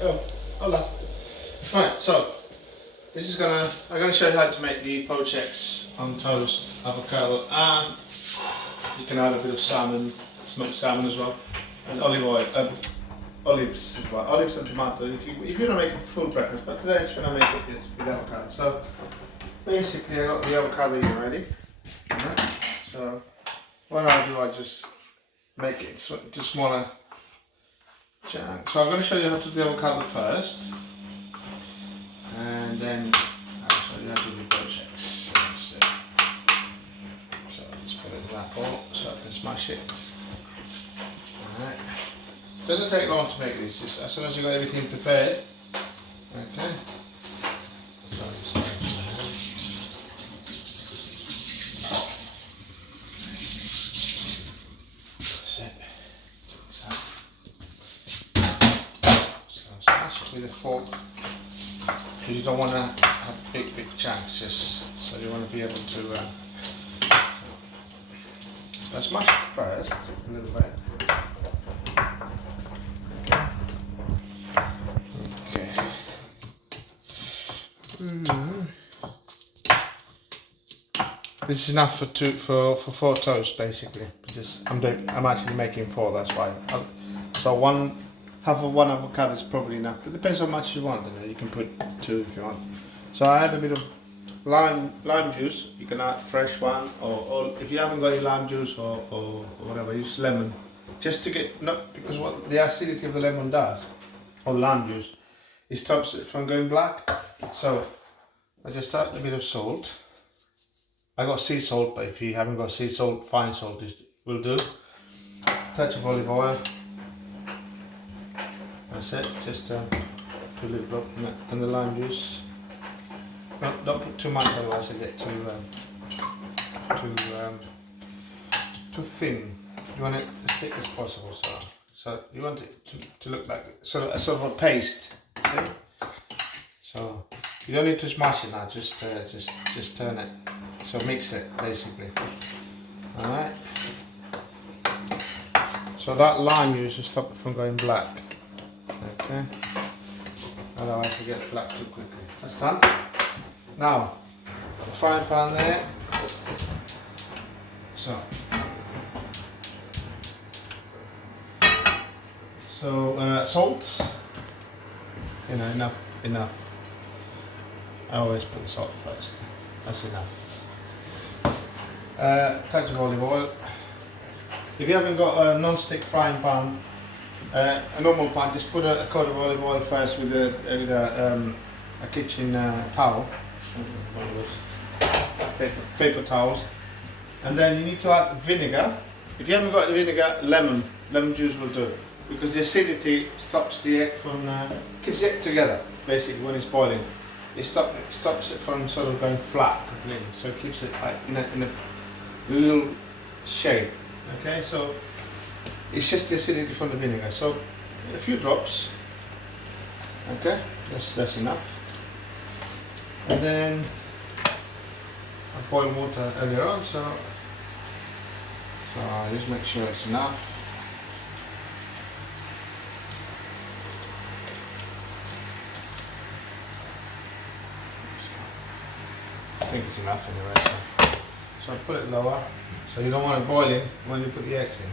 Oh, hola. Right, so I'm gonna show you how to make the poached eggs on toast, avocado, and you can add a bit of salmon, smoked salmon as well, and olive oil, olives as well, olives and tomato. If you don't make a full breakfast, but today it's gonna make it with avocado. So basically, I got the avocado here ready. Right. So what I'll do, I just make it to smaller chunks. So I'm going to show you how to do the avocado first, and then I'll show you how to do the poached eggs. So let's put it in that bowl so I can smash it. Alright. Doesn't take long to make this, just as soon as you've got everything prepared. Okay. So, with a fork, because you don't want to have big chunks, just so you want to be able to let's mash it first a little bit. Okay. This is enough for 4 toasts basically. I'm actually making 4, that's why. So half of one avocado is probably enough. It depends how much you want. You can put 2 if you want. So I add a bit of lime juice. You can add fresh one, or if you haven't got any lime juice or whatever, use lemon. Just to get, not because what the acidity of the lemon does, or lime juice, it stops it from going black. So I just add a bit of salt. I got sea salt, but if you haven't got sea salt, fine salt will do. Touch of olive oil. That's it, just put a little drop in the lime juice. Don't put too much, otherwise it get too thin. You want it as thick as possible, so you want it to look like sort of a paste. See? So you don't need to smash it now. Just turn it. So mix it basically. All right. So that lime juice will stop it from going black. Okay, otherwise you get black too quickly. That's done. Now, the frying pan there. So salt. Enough. I always put the salt first. That's enough. Touch of olive oil. If you haven't got a non-stick frying pan, a normal pan, just put a coat of olive oil first with a kitchen towel, one of those paper towels, and then you need to add vinegar. If you haven't got the vinegar, lemon juice will do, because the acidity stops the egg from keeps the egg together. Basically, when it's boiling, it stops it from sort of going flat completely. So it keeps it like in a little shape. Okay, so it's just the acidity from the vinegar. So a few drops. Okay, that's enough. And then I boiled water earlier on, so I just make sure it's enough. I think it's enough anyway. So I put it lower. So you don't want it boiling when you put the eggs in.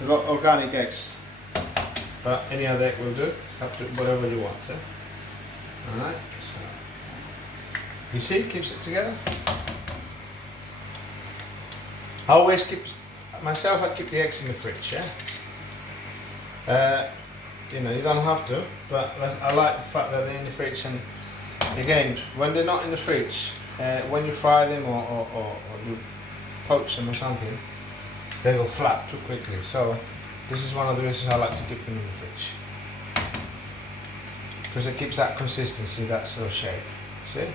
We've got organic eggs, but any other egg will do. Up to whatever you want. Alright, so you see, it keeps it together. I always keep I keep the eggs in the fridge. You don't have to, but I like the fact that they're in the fridge. And again, when they're not in the fridge, when you fry them or you poach them or something, they go flat too quickly. So this is one of the reasons I like to keep them in the fridge, because it keeps that consistency, that sort of shape. See?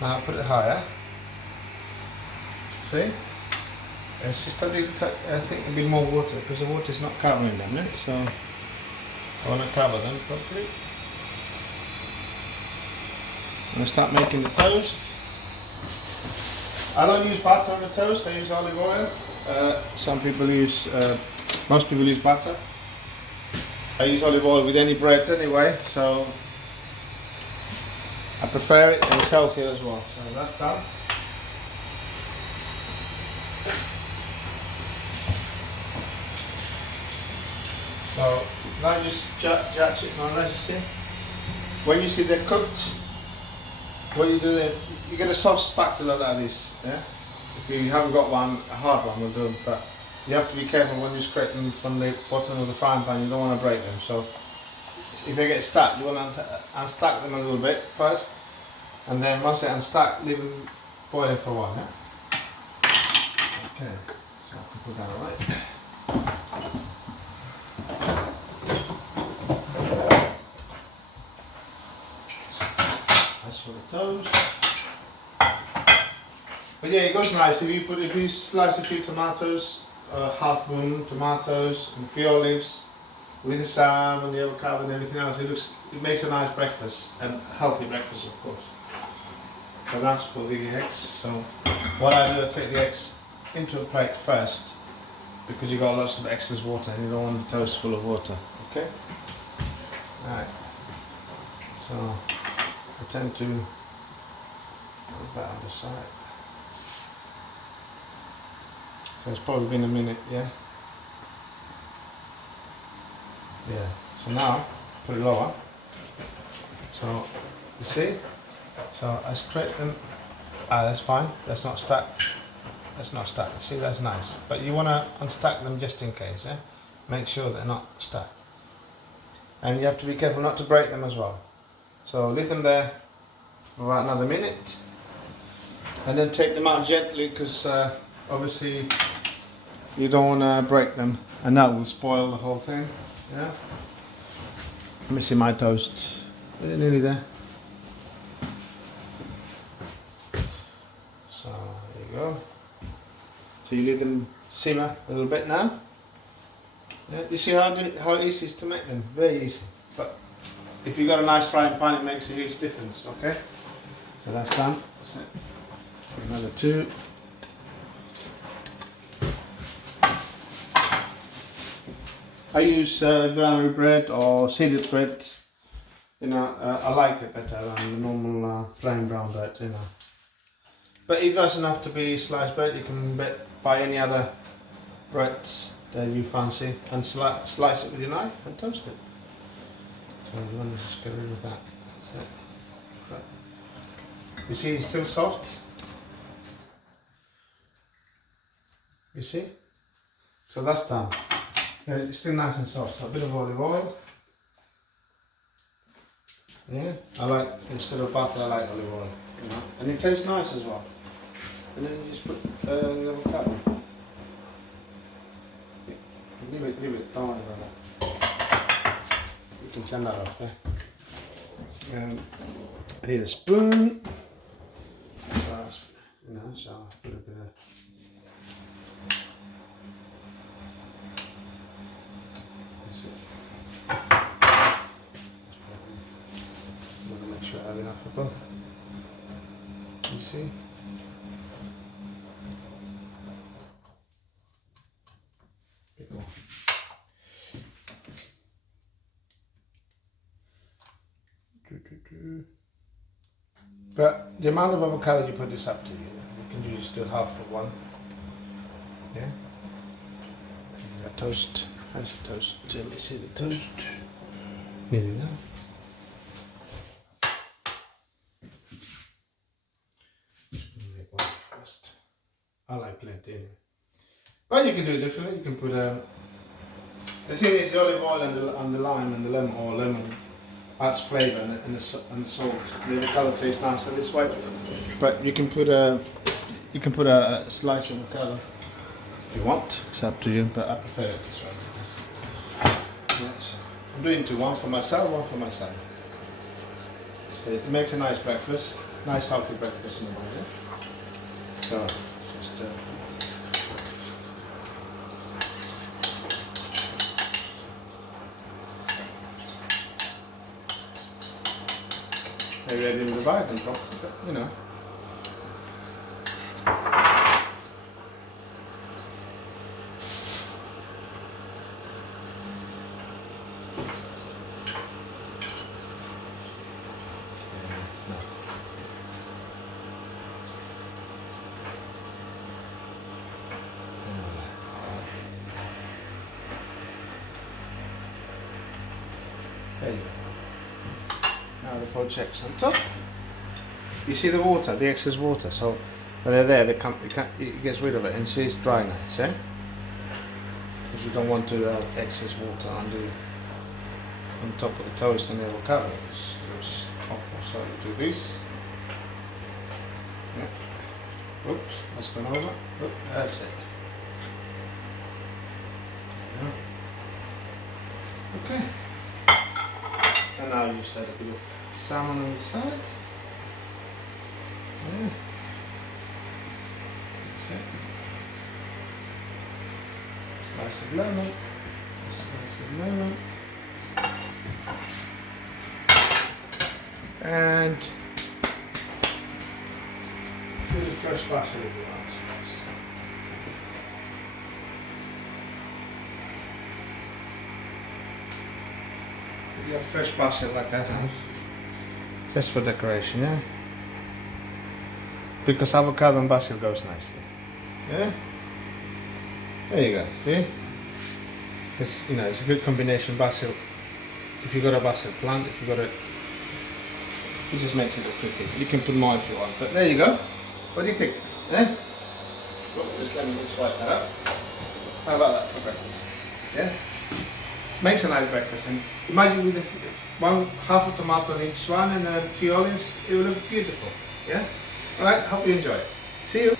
Now I'll put it higher. See? It's just a bit more water, because the water is not covering them, so I want to cover them properly. I'm going to start making the toast. I don't use butter on the toast, I use olive oil. Most people use butter. I use olive oil with any bread anyway, so I prefer it and it's healthier as well. So that's done. So now just judge it now, let's see. When you see they're cooked, what you do then, you get a soft spatula like this, yeah? If you haven't got one, a hard one will do, but you have to be careful when you scrape them from the bottom of the frying pan, you don't want to break them. So if they get stuck, you want to unstuck them a little bit first, and then once they're unstuck, leave them boiling for a while, yeah? Okay, so I can put that away. That's for the toast. But yeah, it goes nice if you slice a few tomatoes, half moon tomatoes, and a few olives with the salmon, the avocado, and everything else. It makes a nice breakfast and healthy breakfast, of course. So that's for the eggs. So what I do, I take the eggs into a plate first because you got lots of excess water and you don't want the toast full of water. Okay. Right. So I tend to put that on the side. So it's probably been a minute, yeah? Yeah. So now, put it lower. So, you see? So I scrape them. That's fine. That's not stuck. That's not stuck. See, that's nice. But you want to unstuck them just in case, yeah? Make sure they're not stuck. And you have to be careful not to break them as well. So leave them there for about another minute. And then take them out gently because obviously you don't want to break them and that will spoil the whole thing. Yeah. Let me see my toast. Is it nearly there? So there you go. So you leave them simmer a little bit now. Yeah. You see how easy it is to make them? Very easy. But if you've got a nice frying pan, it makes a huge difference. Okay. So that's done. That's it. Another two. I use granary bread or seeded bread. You know, I like it better than the normal plain brown bread. You know, but if that's enough to be sliced bread, you can buy any other bread that you fancy and slice it with your knife and toast it. So you want to just get rid of that. That's it. Right. You see, it's still soft. You see? So that's done. Yeah, it's still nice and soft. So a bit of olive oil. Yeah, I like, instead of butter, I like olive oil. You know, and it tastes nice as well. And then you just put the avocado. Yeah. Leave it. Don't worry about that. You can turn that off. I need a spoon. So I'll put a bit of. Make sure I have enough for both. You see? Bit more. But the amount of avocado you put is up to you. You can just do half of one. Yeah? That toast. How's the toast? Let me see the toast. Nearly there. Make one first. I like plenty anyway. But you can do it differently. You can put the thing is the olive oil and the lime and the lemon or lemon adds flavour and the salt. The avocado tastes nicer this way. But you can put a slice of avocado if you want. It's up to you, but I prefer it this way. Yeah, so I'm doing two, one for myself, one for my son. So it makes a nice breakfast, nice healthy breakfast in the morning. So just maybe I didn't divide them properly, but you know. poached eggs on top. You see the water, the excess water. So when they're there, it gets rid of it, and see it's dry now. See? Because you don't want to have excess water on top of the toast and the avocado. So you do this. Yeah. Oops, that's gone over. Oop, that's it. Okay. And now you just add a bit of salmon on the side. Yeah. That's it. Slice of lemon. Slice of lemon. And do the fresh basil if you want. You have fresh basil like I have, just for decoration, yeah? Because avocado and basil goes nicely, yeah? There you go, see? It's, you know, it's a good combination, basil. If you've got a basil plant, if you've got it just makes it look pretty. You can put more if you want, but there you go. What do you think? Eh? Oh, let me just wipe that up. How about that for breakfast? Yeah? Makes a nice breakfast, and imagine with half a tomato on each one and a few olives, it will look beautiful. Yeah? Alright, hope you enjoy it. See you!